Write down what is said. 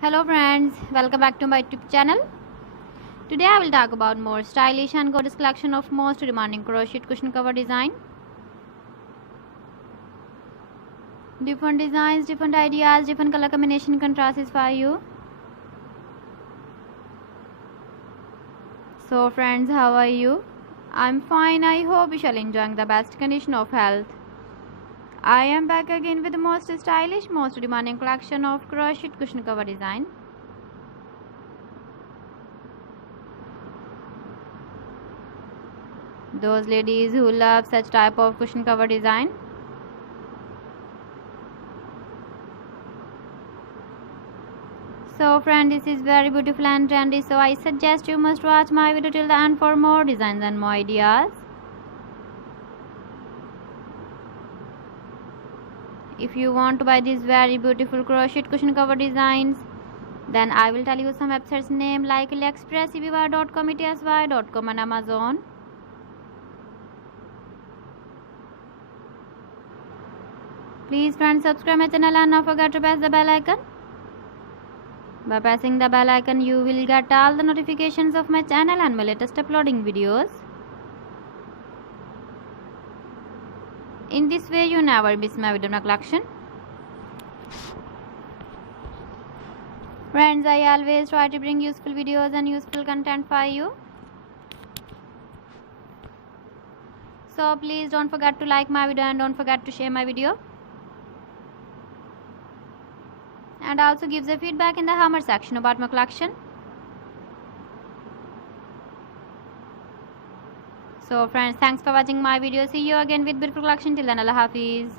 Hello friends, welcome back to my YouTube channel. Today I will talk about more stylish and gorgeous collection of most demanding crochet cushion cover design. Different designs, different ideas, different color combination contrasts for you. So friends, how are you? I'm fine. I hope you shall enjoying the best condition of health. I am back again with the most stylish, most demanding collection of crochet cushion cover design. Those ladies who love such type of cushion cover design. So friend, this is very beautiful and trendy, so I suggest you must watch my video till the end for more designs and more ideas. If you want to buy these very beautiful crochet cushion cover designs, then I will tell you some websites name like AliExpress, eBay.com, etsy.com and Amazon. Please friends, subscribe my channel and don't forget to press the bell icon. By pressing the bell icon, you will get all the notifications of my channel and my latest uploading videos. In this way, you never miss my video collection. Friends, I always try to bring useful videos and useful content for you. So please don't forget to like my video and don't forget to share my video. And also give the feedback in the comment section about my collection. So friends, thanks for watching my video. See you again with beautiful collection. Till then, Allah Hafiz.